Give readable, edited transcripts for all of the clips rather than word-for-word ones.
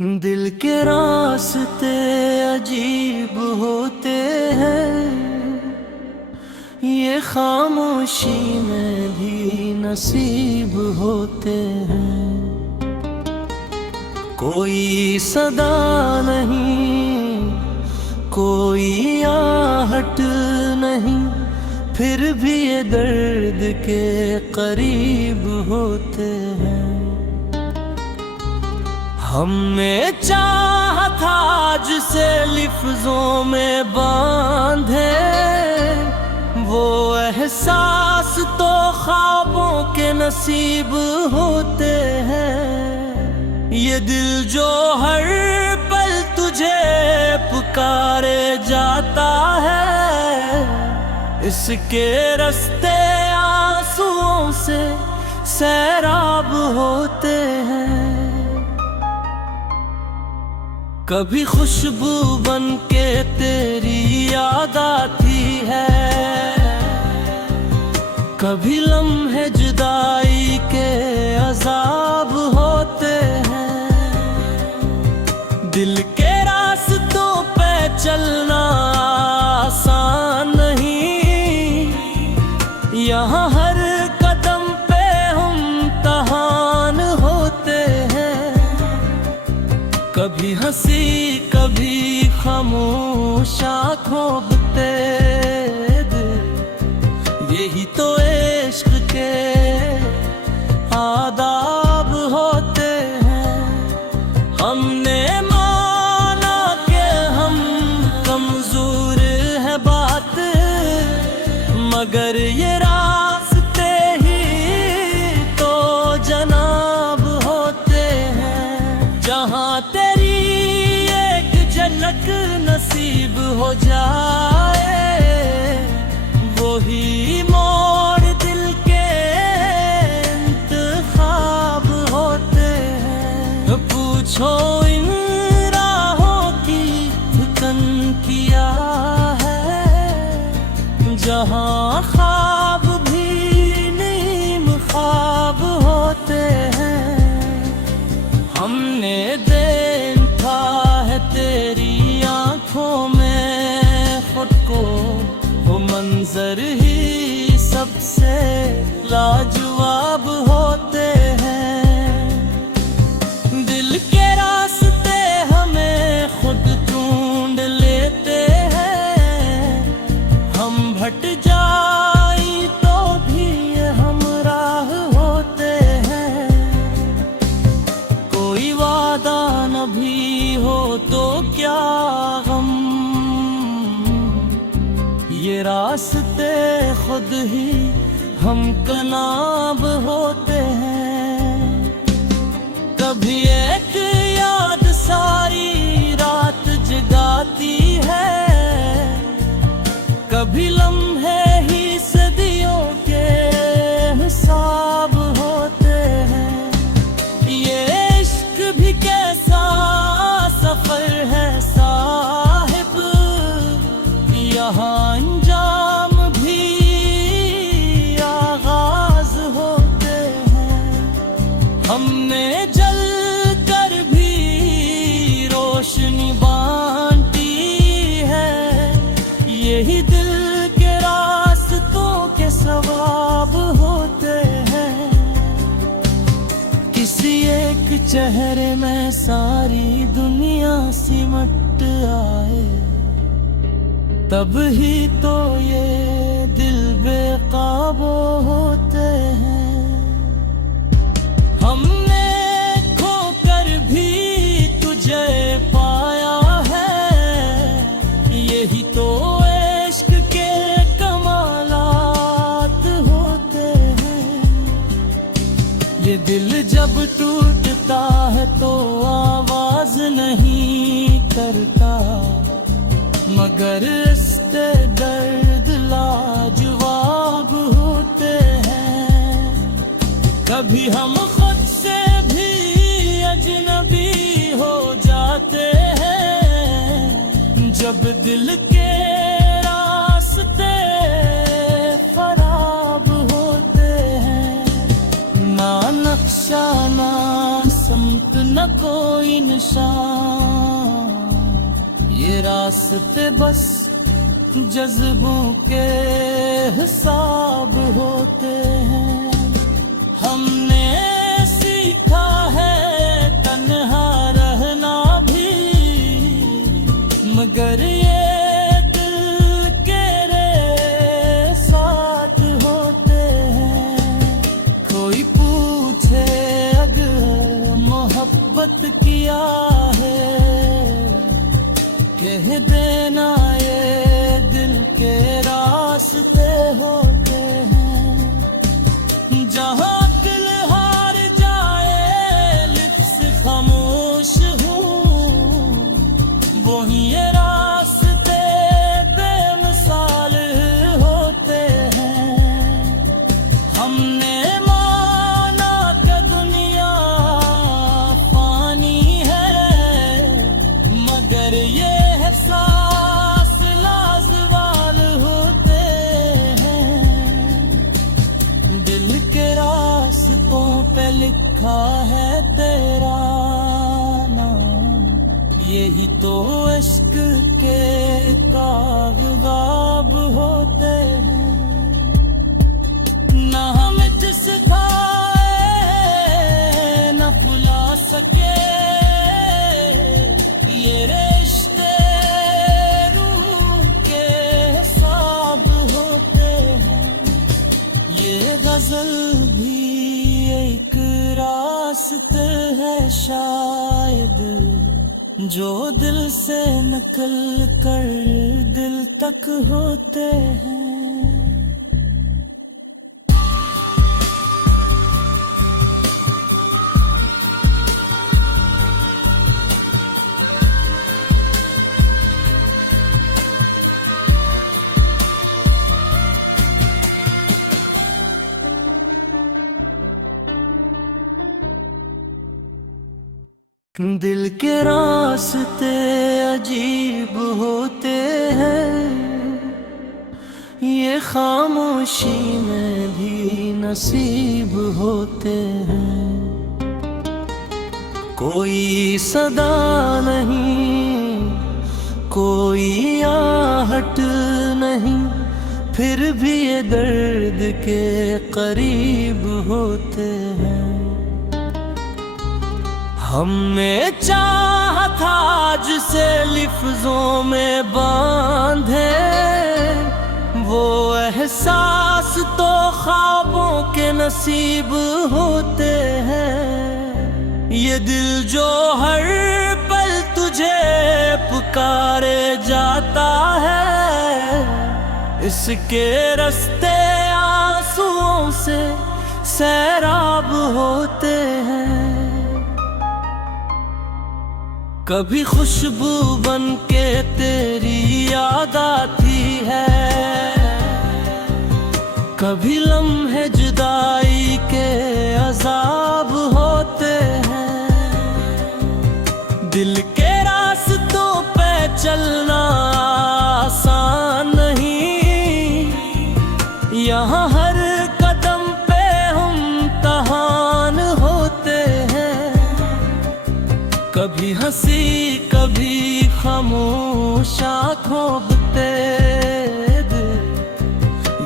दिल के रास्ते अजीब होते हैं, ये खामोशी में भी नसीब होते हैं। कोई सदा नहीं, कोई आहट नहीं, फिर भी ये दर्द के करीब होते हैं। हमने चाहा था जिसे लिफ्जों में बांधे, वो एहसास तो ख्वाबों के नसीब होते हैं। ये दिल जो हर पल तुझे पुकारे जाता है, इसके रास्ते आंसुओं से सैराब होते हैं। कभी खुशबू बन के तेरी याद आती है, कभी लम्हे जुदाई के अजाब होते हैं। दिल के रास्तों पे चलना आसान नहीं, यहाँ हर कदम पे हम तहान होते हैं। कभी हंसी कभी खामोश आँखों पे दिल, यही तो इश्क के आदाब होते हैं। हमने माना कि हम कमजोर है बात, मगर ये रास्ते ही तो जनाब होते हैं। जहाँ तेरी एक झलक नसीब हो जाए, वही मोड़ दिल के इंतखाब होते हैं। पूछो इन राहों की ठिकन किया है, जहाँ ख्वाब भी नीम ख्वाब होते हैं। हमने देखा है तेरी आंखों में खुद को, वो मंजर ही सबसे लाजवाब होते हैं। दिल के रास्ते हमें खुद ढूंढ लेते हैं, हम भट जाए तो भी ये हमराह होते हैं। कोई वादा न भी हो तो क्या गम, ये रास्ते खुद ही हम कनाब होते हैं। कभी एक याद सारी रात जगाती है, कभी लम्हे ही सदियों के हिसाब होते हैं। ये इश्क भी कैसा सफर है साहिब, यहाँ अंजाम भी आगाज होते हैं। हमने जल कर भी रोशनी बांटी है, यही दिल के रास्तों के सवाब होते हैं। किसी एक चेहरे में सारी दुनिया सिमट आए, तब ही तो ये दिल बेकाबू होते हैं। हमने खोकर भी तुझे पाया है, यही तो इश्क के कमालात होते हैं। ये दिल जब टूटता है तो आवाज नहीं करता, मगर इसके दर्द लाजवाब होते हैं। कभी हम खुद से भी अजनबी हो जाते हैं, जब दिल के रास्ते खराब होते हैं। ना नक्शा ना समत न कोई शाम। ये रास्ते बस जज्बों के हिसाब होते हैं। हमने सीखा है तन्हा रहना भी, मगर ये दिल के साथ होते हैं। कोई पूछे अगर मोहब्बत किया है, कह देना ये दिल के रास्ते होते हैं। जहाँ दिल हार जाए लिप्स खामोश हूँ, वहीं ये रास्ते बेमिसाल होते हैं। हमने माना कि दुनिया फानी है, मगर ये एहसास लाजवाल होते हैं। दिल के रास्तों पे लिखा है तेरा नाम, यही तो इश्क के कागज़ाब होते हैं। ना हम जिस खाए न भुला सके, ये रिश्ते रूह के हिसाब होते हैं। ये गजल भी एक रास्ते है शायद, जो दिल से निकल कर दिल तक होते हैं। दिल के रास्ते अजीब होते हैं, ये खामोशी में भी नसीब होते हैं। कोई सदा नहीं, कोई आहट नहीं, फिर भी ये दर्द के करीब होते हैं। हमने चाहा था जिसे लिफ्जों में बांधे, वो एहसास तो ख्वाबों के नसीब होते हैं। ये दिल जो हर पल तुझे पुकारे जाता है, इसके रास्ते आंसुओं से सैराब होते हैं। कभी खुशबू बन के तेरी याद आती है, कभी लम्हे जुदाई के अजाब होते हैं। दिल के रास्तों पे चलना आसान नहीं, यहाँ हर कदम पे हम तहान होते हैं। कभी हंसी कभी खामोश आँखों पे,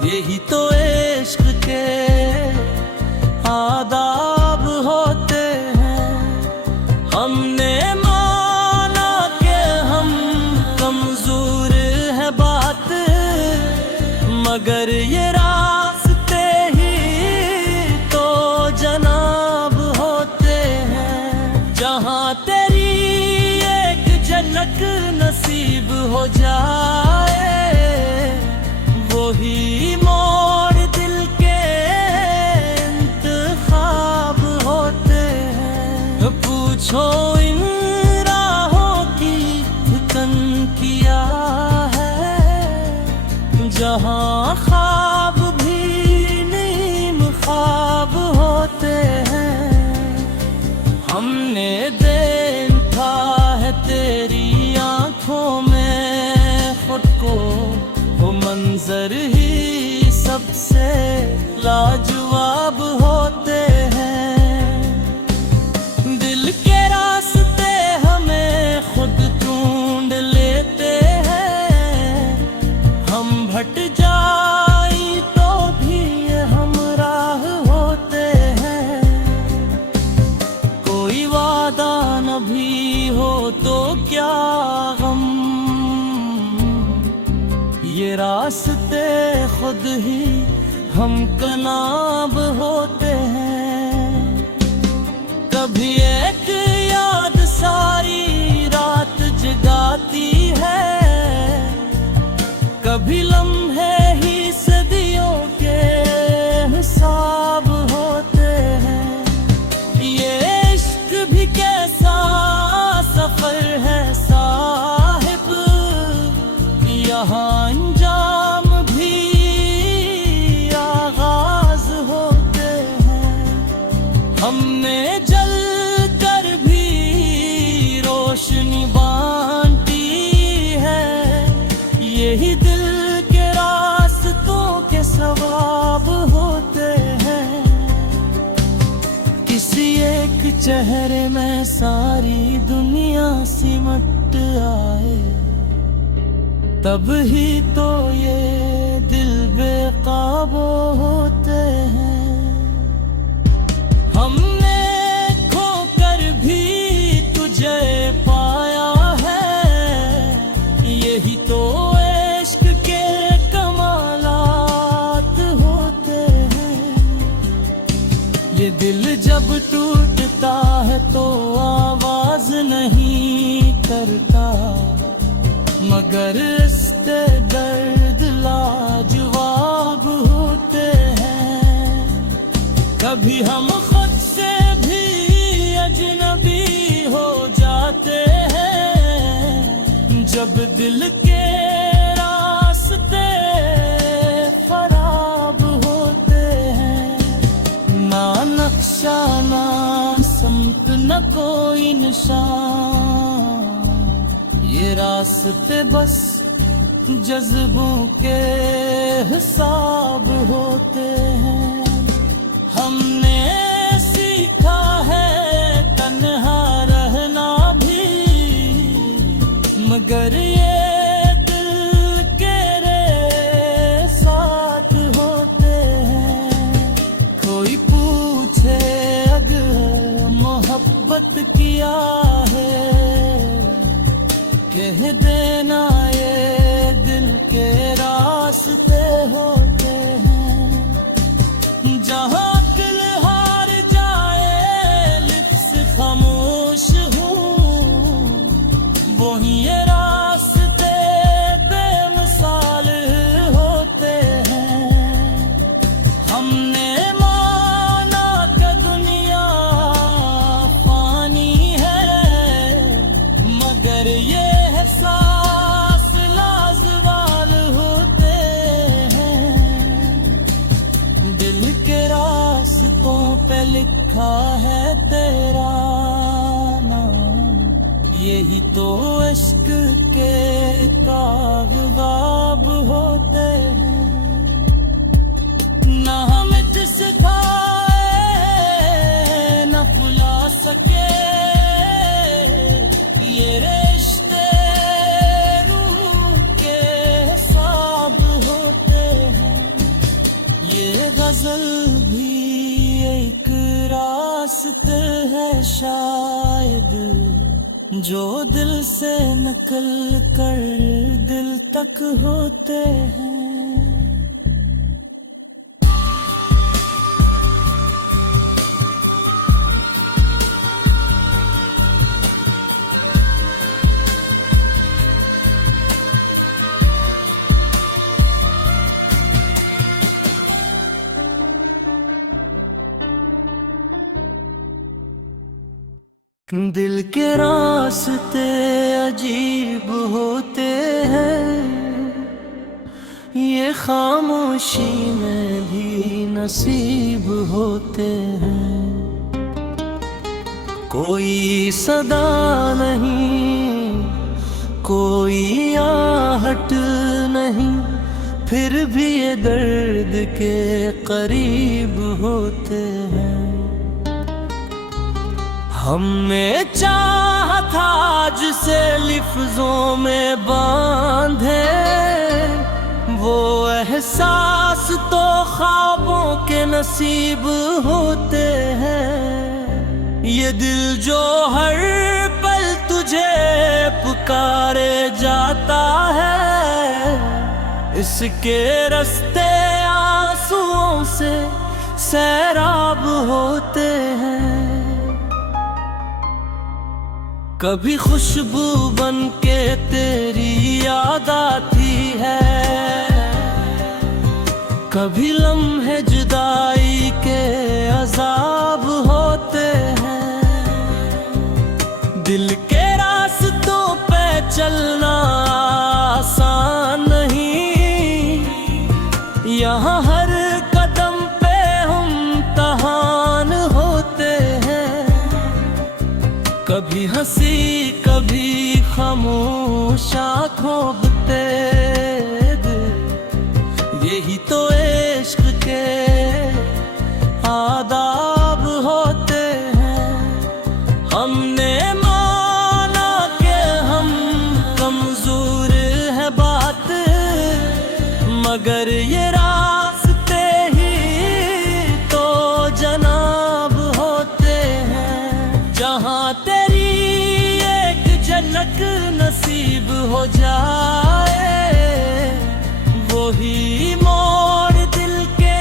यही तो इश्क के आदाब होते हैं। हमने माना कि हम कमजोर है बात, मगर ये रास्ते ही तो जनाब होते हैं। जहाँ तेरी एक झलक नसीब हो जाए, वही मोड़ दिल के इंतखाब होते हैं। पूछो इन राहों की फितन किया है, जहाँ ख्वाब भी नीम ख्वाब होते हैं। हमने देखा है तेरी आँखों में खुद को, वो मंजर ही सबसे लाजवाब होते हैं। दिल के रास्ते भी हो तो क्या गम, ये रास्ते खुद ही हम कनाब होते हैं। कभी एक याद सारी रात जगाती है, कभी लम्हे ही सदियों के हिसाब होते हैं। ये इश्क भी कैसा सफर है साहिब, यहाँ अंजाम भी आगाज होते हैं। हमने जल कर भी रोशनी बांटी है, यही दिल के रास्तों के सवाब होते हैं। किसी एक चेहरे में सारी दुनिया सिमट आए, तब ही तो ये दिल बेकाबू होते हैं। हमने खोकर भी तुझे पाया है, यही तो इश्क के कमालात होते हैं। ये दिल जब टूटता है तो आवाज नहीं करता, मगर इसके दर्द लाजवाब होते हैं। कभी हम खुद से भी अजनबी हो जाते हैं, जब दिल के रास्ते खराब होते हैं। ना नक्शा ना समत न कोई निशान, ये रास्ते बस जज्बों के हिसाब होते हैं। हमने सीखा है तन्हा रहना भी, मगर ये दिल के रे साथ होते हैं। कोई पूछे अगर मोहब्बत किया है, कह देना ये दिल के रास्ते होते हैं। जहाँ दिल हार जाए लिप्स खामोश हूँ, वहीं ये रास्ते बेमिसाल होते हैं। हमने माना कि दुनिया फानी है, मगर ये एहसास लाजवाल होते हैं। दिल के रास्तों पे लिखा है तेरा नाम, यही तो इश्क के कागज़ाब होते हैं। ना हमें सिखाए न भुला सके ये रिश्ते, रूह के हिसाब होते हैं। ये गजल भी एक रास्ते है शायद, जो दिल से नकल कर दिल तक होते हैं। दिल के रास्ते अजीब होते हैं, ये खामोशी में भी नसीब होते हैं। कोई सदा नहीं, कोई आहट नहीं, फिर भी ये दर्द के करीब होते हैं। हमने चाहा था जिसे लिफ्जों में बांधे, वो एहसास तो ख्वाबों के नसीब होते हैं। ये दिल जो हर पल इसके रास्ते आंसुओं से सैराब होते हैं। कभी खुशबू बन के तेरी याद आती है, कभी लम्हे जुदाई के अजाब होते हैं। दिल के रास्तों पे चलना आसान नहीं, यहाँ हर कदम पे हम तहान होते हैं। कभी हंसी कभी खामोश आँखों तेरे, यही तो इश्क के आदाब होते हैं। हमने माना कि हम कमजोर है बात, मगर ये रास्ते ही तो जनाब होते हैं। जहाँ तेरी एक झलक नसीब हो जाए, वही मोड़ दिल के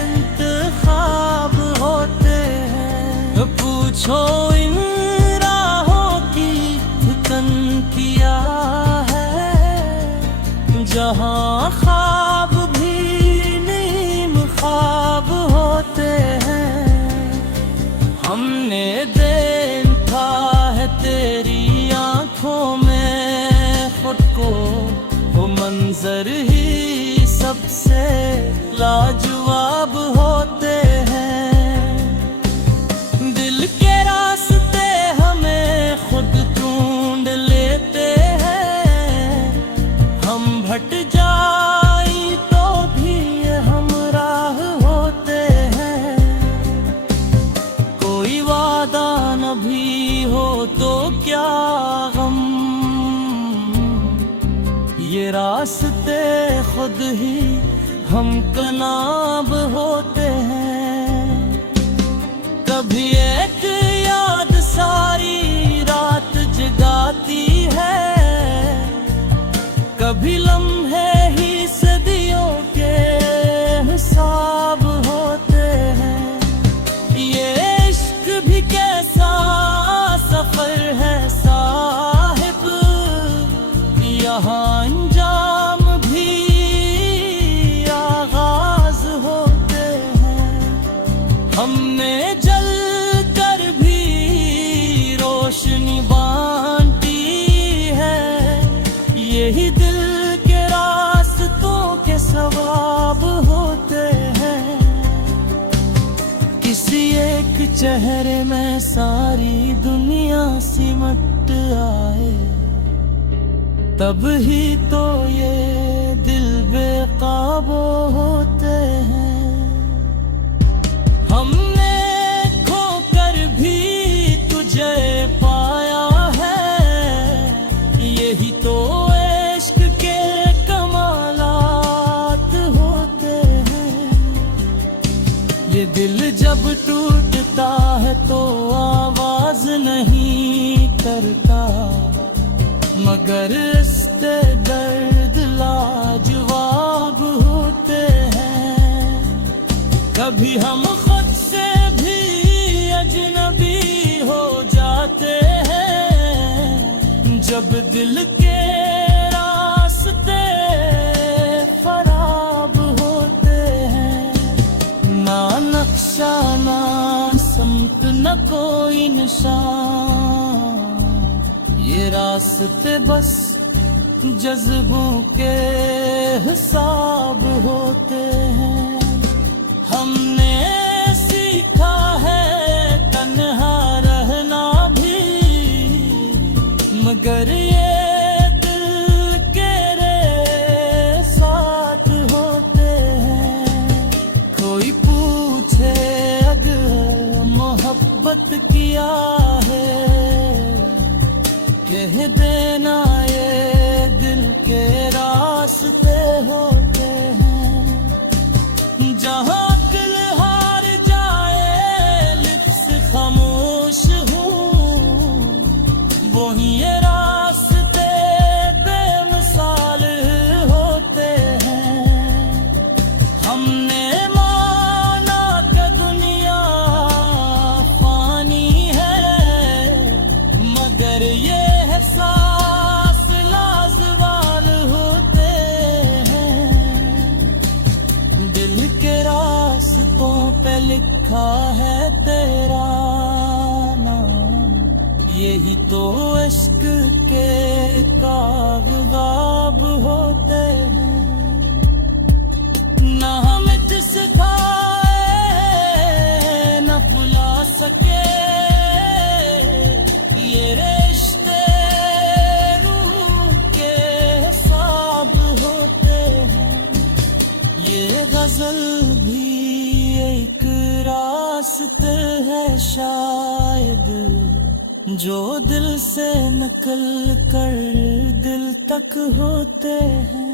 इंतखाब होते हैं। पूछो इन राहों की धुन किया है, जहाँ ख्वाब भी नीम ख्वाब होते हैं। हमने देखा है तेरी आंखों में खुद को, वो मंजर ही सबसे लाजवाब होते हैं। दिल के रास्ते हमें खुद ढूंढ लेते हैं, हम भट जाए तो भी ये हमराह होते हैं। कोई वादा न भी हो तो क्या गम, ये रास्ते खुद ही हम कनाब होते हैं। कभी एक याद सारी रात जगाती है, कभी लम्हे ही सदियों के हिसाब होते हैं। ये इश्क भी कैसा सफर है साहिब, यहाँ अंजाम भी आगाज होते हैं। हमने जल कर भी रोशनी बांटी है, यही दिल के रास्तों के सवाब होते हैं। किसी एक चेहरे में सारी दुनिया सिमट आए, तब ही तो ये दिल बेकाबू होते हैं। हमने खोकर भी तुझे पाया है, यही तो इश्क के कमालात होते हैं। ये दिल जब टूटता है तो आवाज नहीं करता, मगर इसके दर्द लाजवाब होते हैं। कभी हम खुद से भी अजनबी हो जाते हैं, जब दिल के रास्ते खराब होते हैं। ना नक्शा ना समत न कोई निशान, ये रास्ते बस जज्बों के हिसाब होते हैं। हमने सीखा है तन्हा रहना भी, मगर ये दिल के रे साथ होते हैं। कोई पूछे अगर मोहब्बत किया है, कह देना ये दिल के रास्ते होते हैं। जहाँ दिल हार जाए लिप्स खामोश हूँ, वही ये रास्ते बेमिसाल होते लिखा है तेरा नाम, यही तो इश्क के कागज़ाब होते हैं। ना मिट सिखाए न भुला सके ये रिश्ते, रूह के हिसाब होते हैं। ये गजल भी एक रास्ते है शायद, जो दिल से निकल कर दिल तक होते हैं।